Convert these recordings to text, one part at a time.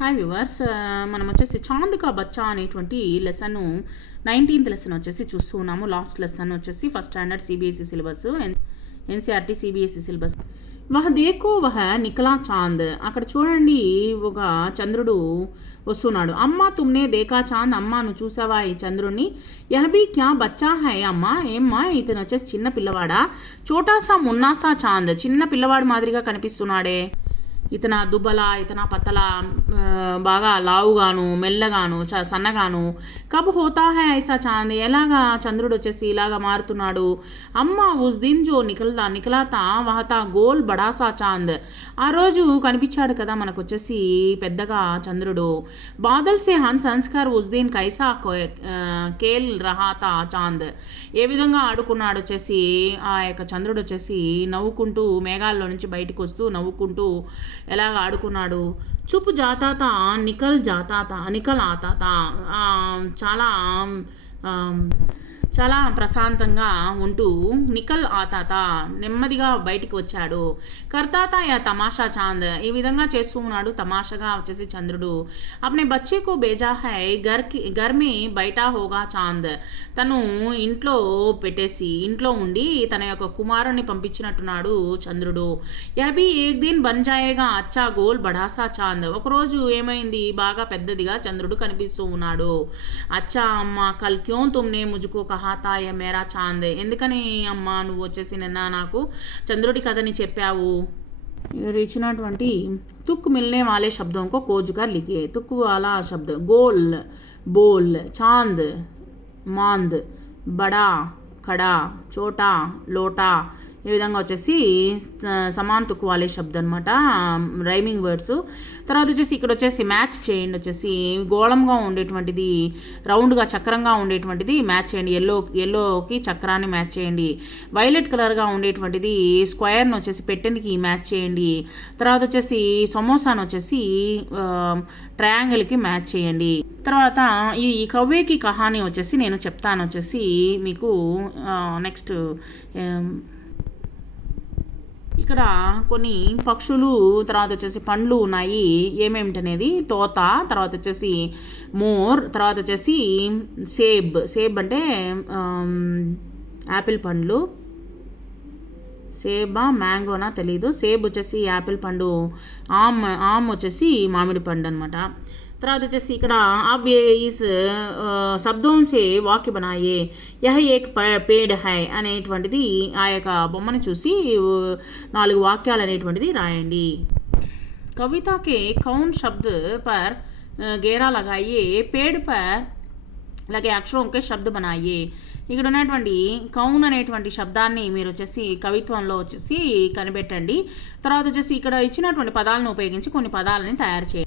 Hi viewers, మనం వచ్చేసి చాంద్ కా బచ్చా అనేటువంటి లెసన్ 19th లెసన్ వచ్చేసి చూస్తూ ఉన్నాము. లాస్ట్ లెసన్ వచ్చేసి first standard CBSE syllabus, NCERT CBSE syllabus. వహ దేకో వహ నికలా చాంద్, అక్కడ చూడండి ఒక చంద్రుడు వస్తున్నాడు. అమ్మ తుమ్నే దేకా చాంద్, అమ్మ నువ్వు చూసావా ఈ చంద్రుడిని? యహబీ క్యా బచ్చా హై అమ్మ, ఏమ్మా ఇతను వచ్చేసి చిన్న పిల్లవాడా? చోటాసా మున్నాసా చాంద్, చిన్న పిల్లవాడు మాదిరిగా కనిపిస్తున్నాడే. ఇతన దుబ్బల, ఇతన పత్తల, బాగా లావుగాను, మెల్లగాను, సన్నగాను. కబ్ హోతా హై ఐసా చాంద్, ఎలాగా చంద్రుడు వచ్చేసి ఇలాగా మారుతున్నాడు? అమ్మ ఉస్ దిన్ జో నికలాతా వహతా గోల్ బడాసా చాంద్, ఆ రోజు కనిపించాడు కదా మనకు వచ్చేసి పెద్దగా చంద్రుడు. బాదల్ సే హన్స్ హన్స్కర్ ఉస్ దిన్ కైసా కేల్ రహాతా చాంద్, ఏ విధంగా ఆడుకున్నాడు వచ్చేసి ఆ యొక్క చంద్రుడు వచ్చేసి నవ్వుకుంటూ మేఘాల్లో నుంచి బయటకు వస్తూ నవ్వుకుంటూ ఎలాగ ఆడుకున్నాడు. చుప్ జాతాతా నికల్ ఆతాతా, చాలా చాలా ప్రశాంతంగా ఉంటూ నికల్ ఆతాత నెమ్మదిగా బయటికి వచ్చాడు. కర్తాత యా తమాషా చాంద్, ఈ విధంగా చేస్తూ ఉన్నాడు తమాషగా వచ్చేసి చంద్రుడు. అప్నే బచ్చేకు బేజా హై ఘర్ మే బయటా హోగా చాంద్, తను ఇంట్లో పెట్టేసి ఇంట్లో ఉండి తన యొక్క కుమారుణ్ణి పంపించినట్టున్నాడు చంద్రుడు. యహబీ ఏక్ దిన్ బన్ జాయేగా అచ్చా గోల్ బడాసా చాంద్, ఒకరోజు ఏమైంది బాగా పెద్దదిగా చంద్రుడు కనిపిస్తూ ఉన్నాడు. అచ్చా అమ్మ కల్ క్యోं తుమ్నే ముజుకో కహాతా యా మేరా చాంద్, ఎందుకని అమ్మ నువ్వు వచ్చేసి నిన్న నాకు చంద్రుడి కథని చెప్పావు? ఇచ్చినటువంటి తుక్ మిల్నే వాలే శబ్దం కో కోజుకర్ లిఖియే. తుక్ వాలా శబ్ద గోల్ బోల్, చాంద్ మాంద్, బడా కడా, చోటా లోటా, ఈ విధంగా వచ్చేసి సమాన్ తుక్ వాలే శబ్దం అనమాట, రైమింగ్ వర్డ్స్. తర్వాత వచ్చేసి ఇక్కడ వచ్చేసి మ్యాచ్ చేయండి. వచ్చేసి గోళంగా ఉండేటువంటిది రౌండ్గా చక్రంగా ఉండేటువంటిది మ్యాచ్ చేయండి. ఎల్లోకి చక్రాన్ని మ్యాచ్ చేయండి. వైలెట్ కలర్గా ఉండేటువంటిది స్క్వేర్ని వచ్చేసి పెట్టెనికి మ్యాచ్ చేయండి. తర్వాత వచ్చేసి సమోసాను వచ్చేసి ట్రయాంగిల్కి మ్యాచ్ చేయండి. తర్వాత ఈ కవ్వేకి కహాని వచ్చేసి నేను చెప్తాను వచ్చేసి మీకు నెక్స్ట్. ఇక్కడ కొన్ని పక్షులు, తర్వాత వచ్చేసి పండ్లు ఉన్నాయి. ఏమేమిటనేది తోత, తర్వాత వచ్చేసి మోర్, తర్వాత వచ్చేసి సేబ్ అంటే యాపిల్ పండ్లు, సేబా మ్యాంగోనా తెలీదు. సేబ్ వచ్చేసి యాపిల్ పండు, ఆమ్ వచ్చేసి మామిడి పండు అనమాట. తర్వాత వచ్చేసి ఇక్కడ आप इस శబ్దం సే వాక్య బనాయే, యహ ఏక్ పేడ్ హై అనేటువంటిది ఆ యొక్క బొమ్మను చూసి 4 వాక్యాలు అనేటువంటిది రాయండి. కవిత కే కౌన్ శబ్ద్ పర్ గేరా లగాయే, పేడ్ పర్ లగే అక్షరం కే శబ్ద్ బనాయే. ఇక్కడ ఉన్నటువంటి కౌన్ అనేటువంటి శబ్దాన్ని మీరు వచ్చేసి కవిత్వంలో వచ్చేసి కనిపెట్టండి. తర్వాత వచ్చేసి ఇక్కడ ఇచ్చినటువంటి పదాలను ఉపయోగించి కొన్ని పదాలని తయారు చేయండి.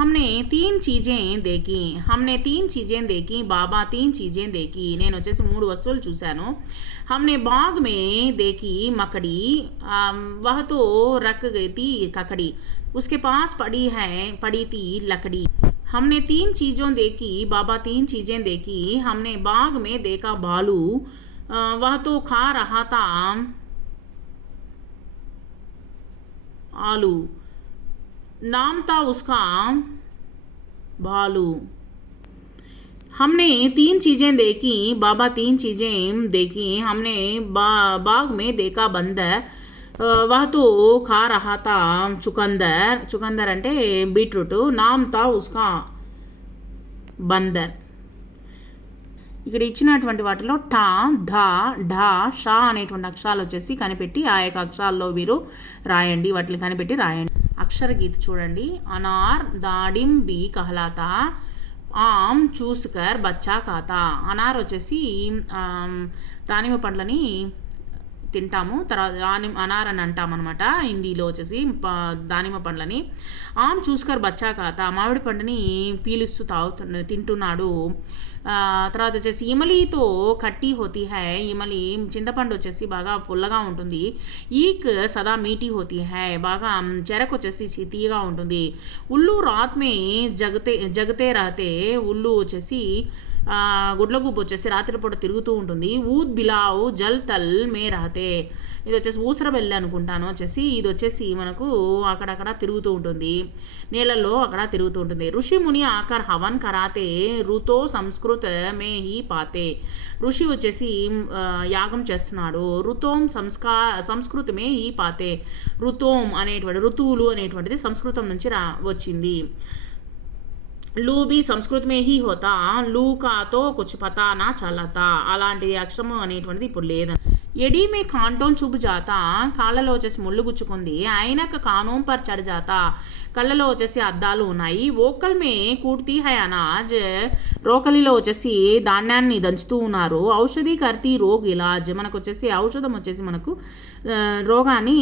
हमने 3 चीज़ें देखी, బాబా 3 चीज़ें देखी, నేను వచ్చేసి 3 వస్తువులు చూశాను. हमने बाग में देखी मकड़ी, वह तो रख गई थी ककड़ी, उसके पास पड़ी थी लकड़ी. हमने 3 चीज़ों देखी, बाबा 3 चीज़ें देखी. हमने बाग में देखा भालू, वह तो खा रहा था आलू, नाम था उसका भालू. हमने 3 चीज़ें देखी, बाबा 3 चीज़ें देखी. हमने बाग में देखा बंदर, वह तो खा रहा था चुकंदर అంటే బీట్రూట్. నామ్ తా ఉస్కా బందర్. ఇక్కడ ఇచ్చినటువంటి వాటిలో టా, ధా, ఢా, షా అనేటువంటి అక్షరాలు వచ్చేసి కనిపెట్టి ఆ యొక్క అక్షరాల్లో మీరు రాయండి. వాటిని కనిపెట్టి రాయండి. అక్షర గీత చూడండి. అనార్ దాడిం బి కహలాతా, ఆమ్ చూసుకర్ బచ్చా ఖాతా. అనార్ వచ్చేసి దానిమ్మ పండ్లని తింటాము, తర్వాత అనార్ అని అంటాం అనమాట హిందీలో వచ్చేసి దానిమ్మ పండ్లని. ఆమ్ చూసుకర్ బచ్చా ఖాతా, మామిడి పండుని పీలుస్తూ తింటున్నాడు. తర్వాత వచ్చేసి ఇమలీతో కట్టి హోతీ హై, ఇమలి చింతపండు వచ్చేసి బాగా పుల్లగా ఉంటుంది. ఈక్ సదా మీఠీ హోతీ హై, బాగా చెరకు వచ్చేసి తీయగా ఉంటుంది. ఉల్లు రాత్ మే జగతే రహతే, ఉల్లు వచ్చేసి గుడ్లగూబ వచ్చేసి రాత్రిపూట తిరుగుతూ ఉంటుంది. ఊద్ బిలావ్ జల్ తల్ మే రహతే, ఇది వచ్చేసి ఊసరబెల్లి అనుకుంటాను వచ్చేసి, ఇది వచ్చేసి మనకు అక్కడక్కడ తిరుగుతూ ఉంటుంది, నీళ్ళల్లో అక్కడ తిరుగుతూ ఉంటుంది. ఋషి ముని ఆకర్ హవన్ కరాతే ఋతో సంస్కృత మే హీ పాతే, ఋషి వచ్చేసి యాగం చేస్తున్నాడు. ఋతోం సంస్కృతమే హీ పాతే, ఋతోం అనేటువంటి ఋతువులు అనేటువంటిది సంస్కృతం నుంచి వచ్చింది. లూ బి సంస్కృత మే హీ హోతా, లూ కాతో కుచ్ పతా నా చలతా, అలాంటి అక్షరము అనేటువంటిది ఇప్పుడు లేదు. ఎడీ మే కాంటోన్ చుబ్ జాతా, కాళ్ళలో వచ్చేసి ముళ్ళు గుచ్చుకుంది. ఆయనక కానోం పర్ చడ్ జాతా, కళ్ళలో వచ్చేసి అద్దాలు ఉన్నాయి. ఓకల్ మే కూర్తీ హై అనాజ్, రోకలిలో వచ్చేసి ధాన్యాన్ని దంచుతూ ఉన్నారు. ఔషధి కర్తీ రోగ్ ఇలాజ్, మనకు వచ్చేసి ఔషధం వచ్చేసి మనకు రోగాన్ని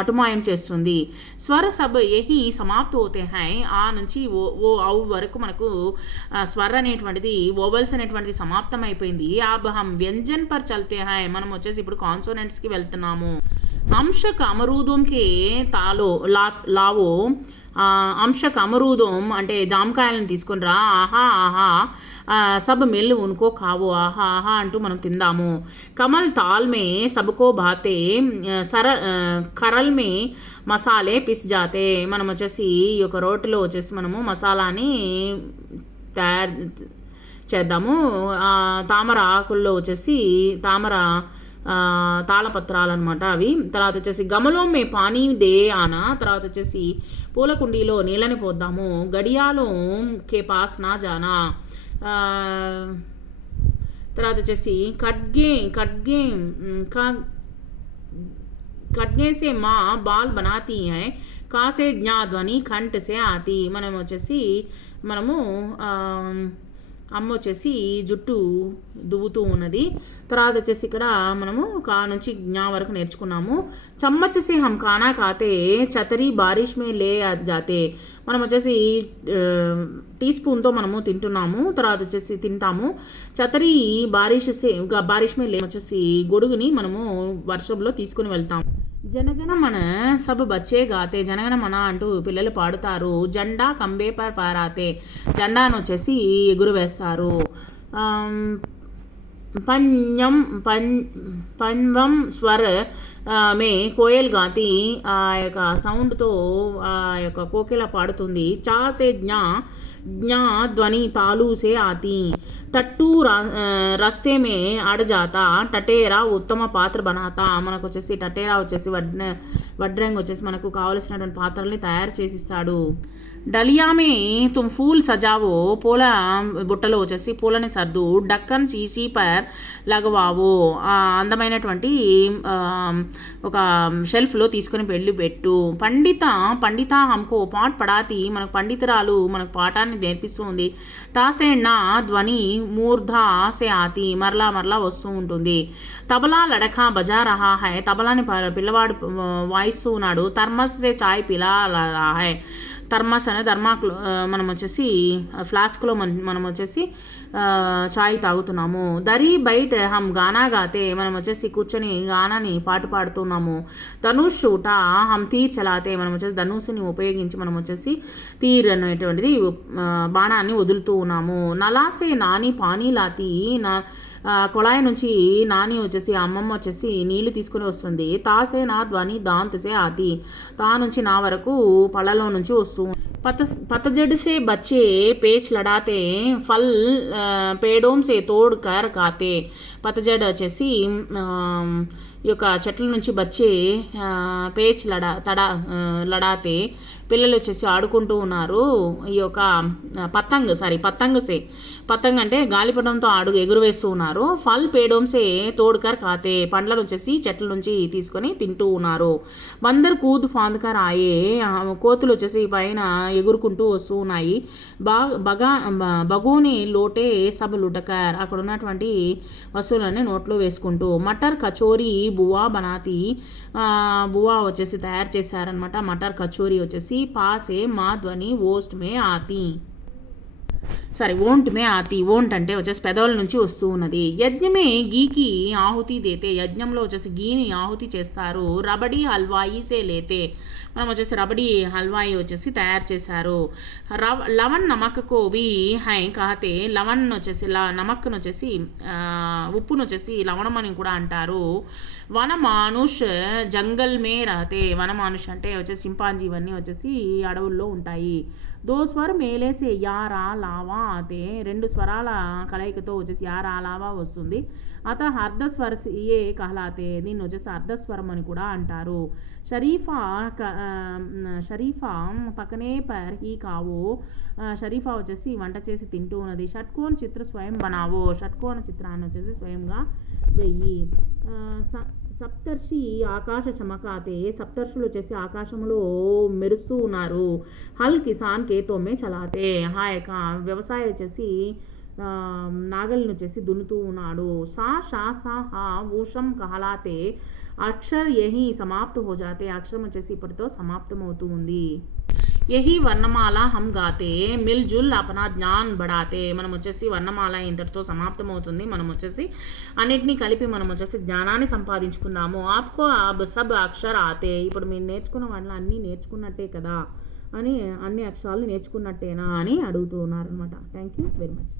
అటుమాయం చేస్తుంది. స్వర సబ్ ఏహి సమాప్త అవుతే హై, ఆ నుంచి ఓ ఔ వరకు మనకు స్వర అనేటువంటిది ఓవల్స్ అనేటువంటిది సమాప్తం అయిపోయింది. అబ్ హమ్ వ్యంజన్ పర్ చల్తే హై, మనం వచ్చేసి ఇప్పుడు కాన్సోనెంట్స్కి వెళ్తున్నాము. అంశక్ అమరూదంకి తాలో లావో, అంశక్ అమరూదం అంటే జామకాయలను తీసుకుని రా, ఆహా ఆహా సబ్ మెల్లు ఉనుకో కావో, ఆహా ఆహా అంటూ మనం తిందాము. కమల్ తాల్ మే సబ్కో బాతే, కరల్ మే మసాలే పిస్ జాతే, మనం వచ్చేసి ఈ యొక్క రోటిలో వచ్చేసి మనము మసాలాని తయారు చేద్దాము. తామర ఆకుల్లో వచ్చేసి తామర తాళపత్రాలు అనమాట అవి. తర్వాత వచ్చేసి గమలో మే పానీ దే ఆనా, తర్వాత వచ్చేసి పూల కుండీలో నీళ్ళని పోద్దాము. గడియాలో కే పాస్ నా జానా, తర్వాత వచ్చేసి ఖడ్గే సే మా బాల్ బనాతీ హై, కాసే జ్ఞా ధ్వని కంఠ సే ఆతి, మనం వచ్చేసి మనము అమ్మ వచ్చేసి జుట్టు దువ్వుతూ ఉన్నది. తర్వాత వచ్చేసి ఇక్కడ మనము కా నుంచి జ్ఞా వరకు నేర్చుకున్నాము. చమ్మచ్ సే హమ్ ఖానా ఖాతే చతరీ బారిష్ మే లే జాతే, మనం వచ్చేసి టీ స్పూన్తో మనము తింటున్నాము, తర్వాత వచ్చేసి తింటాము. చతరీ బారిష్ మే లే వచ్చేసి గొడుగుని మనము వర్షంలో తీసుకుని వెళ్తాము. జనగణ మన సబ్ బచ్చే గాతే, జనగణ మన అంటూ పిల్లలు పాడుతారు. జెండా కంబే పర్ ఫహరాతే, జెండాను వచ్చేసి ఎగురు వేస్తారు. పంవం స్వర్ మే కోయల్ గాతి, ఆ యొక్క సౌండ్తో ఆ యొక్క కోకిల పాడుతుంది. చా సే జ్ఞా ధ్వని తాలూ సే ఆతి, టట్టు రస్తే మే అడ జాతా, టటేరా ఉత్తమ పాత్ర బనాతా, మనకు వచ్చేసి టటేరా వచ్చేసి వడ్రంగి వచ్చేసి మనకు కావలసినటువంటి పాత్రల్ని తయారు చేసిస్తాడు. డలియా మే తుమ్ ఫూల్ సజావో, పూల బుట్టలో వచ్చేసి పూలని సర్దు. డక్కన్ సీసీ పర్ లగవావో, అందమైనటువంటి ఒక షెల్ఫ్లో తీసుకుని వెళ్ళి పెట్టు. పండిత హంకో పాట్ పడాతి, మనకు పండితురాలు మనకు పాఠాన్ని నేర్పిస్తుంది. టాసే నా ధ్వని మూర్ధా సే ఆతి, మరలా మరలా వస్తూ ఉంటుంది. తబలా లడకా బజా రహా హై, తబలాని పిల్లవాడు వాయిస్తూ ఉన్నాడు. థర్మస్ సే చాయ్ పిలా రహా హై, థర్మస్ అనే థర్మాక్లో మనం వచ్చేసి ఫ్లాస్క్లో మనం వచ్చేసి చాయ్ తాగుతున్నాము. దరి బయట హమ్ గానా గాతే, మనం వచ్చేసి కూర్చొని గానాని పాటు పాడుతున్నాము. ధనుష్ షూట హమ్ తీర్ చలాతే, మనం వచ్చేసి ధనుసుని ఉపయోగించి మనం వచ్చేసి తీర్ అనేటువంటిది బాణాన్ని వదులుతూ ఉన్నాము. నలాసే నాని పానీ లాతి, కొళాయి నుంచి నాని వచ్చేసి అమ్మమ్మ వచ్చేసి నీళ్లు తీసుకుని వస్తుంది. తాసే నా ధ్వని దాంతసే ఆతి, తా నుంచి నా వరకు పళ్ళలో నుంచి వస్తుంది. పతజడ్ సే బచ్చే పేచ్ లడాతే, ఫల్ పేడోం సే తోడ్ కర్ కాతే, పతజడ్ వచ్చేసి ఈ యొక్క చెట్ల నుంచి బచ్చే పేచ్ లడాతే, పిల్లలు వచ్చేసి ఆడుకుంటూ ఉన్నారు. ఈ యొక్క పతంగ్ అంటే గాలిపటంతో ఎగురు వేస్తూ ఉన్నారు. ఫల్ పేడోంసే తోడుకర్ కాతే, పండ్లను వచ్చేసి చెట్ల నుంచి తీసుకొని తింటూ ఉన్నారు. బందర్ కూద్ ఫాంద్కర్ ఆయే, కోతులు వచ్చేసి పైన ఎగురుకుంటూ వస్తూ ఉన్నాయి. బగోని లోటే సబ్ లుటకర్, అక్కడ ఉన్నటువంటి వస్తువులన్నీ నోట్లో వేసుకుంటూ. మటర్ కచోరీ బువా బనాతి, బువా వచ్చేసి తయారు చేశారనమాట. మటర్ కచోరీ వచ్చేసి పాసే మా ధ్వని ఓస్ట్ మే ఆతి. సరే ఓంట్ మే ఆతి. ఓంట్ అంటే వచ్చేసి పెదవుల నుంచి వస్తూ ఉన్నది. యజ్ఞమే గీకి ఆహుతి దేతే. యజ్ఞంలో వచ్చేసి గీని ఆహుతి చేస్తారు. రబడి హల్వాయి సే లేతే. మనం వచ్చేసి రబడి హల్వాయి వచ్చేసి తయారు చేశారు. లవన్ నమక్ కోవి హై కహతే. లవన్ వచ్చేసి నమక్ను వచ్చేసి ఉప్పును వచ్చేసి లవణం అని కూడా అంటారు. వన మానుష్ జంగల్ మే రహతే. వన మానుష్ అంటే వచ్చేసి చింపాంజీ ఇవన్నీ వచ్చేసి అడవుల్లో ఉంటాయి. దో స్వర మేలేసే యారా లావా ఆతే. రెండు స్వరాల కలయికతో వచ్చేసి యారా లావా వస్తుంది. అర్ధస్వర ఏ కహలాతే. దీన్ని వచ్చేసి అర్ధస్వరం అని కూడా అంటారు. షరీఫా పక్కనే పర్ హీ కావో. షరీఫా వచ్చేసి వంట చేసి తింటూ ఉన్నది. షట్కోణ చిత్ర స్వయం బనావో. షట్కోణ చిత్రాన్ని వచ్చేసి స్వయంగా వెయ్యి. సప్తర్షి ఆకాశ చమకాతే. సప్తర్షులు వచ్చేసి ఆకాశంలో మెరుస్తూ ఉన్నారు. హల్ కిసాన్ కేతోమే చలాతే. ఆ యొక్క వ్యవసాయ వచ్చేసి నాగల్ని వచ్చేసి దున్నుతూ ఉన్నాడు. సా షా సా హా ఊషం కహలాతే. అక్షర్ యహి సమాప్త హో జాతే. అక్షరం వచ్చేసి ఇప్పటితో సమాప్తం అవుతూ ఉంది. యహి వర్ణమాల హమ్ గాతే. మిల్ జుల్ అపనా జ్ఞాన్ బడాతే. మనం వచ్చేసి వర్ణమాల ఇంతటితో సమాప్తం అవుతుంది. మనం వచ్చేసి అన్నిటినీ కలిపి మనం వచ్చేసి జ్ఞానాన్ని సంపాదించుకుందాము. ఆప్కో అబ్ సబ్ అక్షర్ ఆతే. ఇప్పుడు మీరు నేర్చుకున్న వాటిలో అన్నీ నేర్చుకున్నట్టే కదా అని, అన్ని అక్షరాలు నేర్చుకున్నట్టేనా అని అడుగుతూ ఉన్నారనమాట. Thank you very much.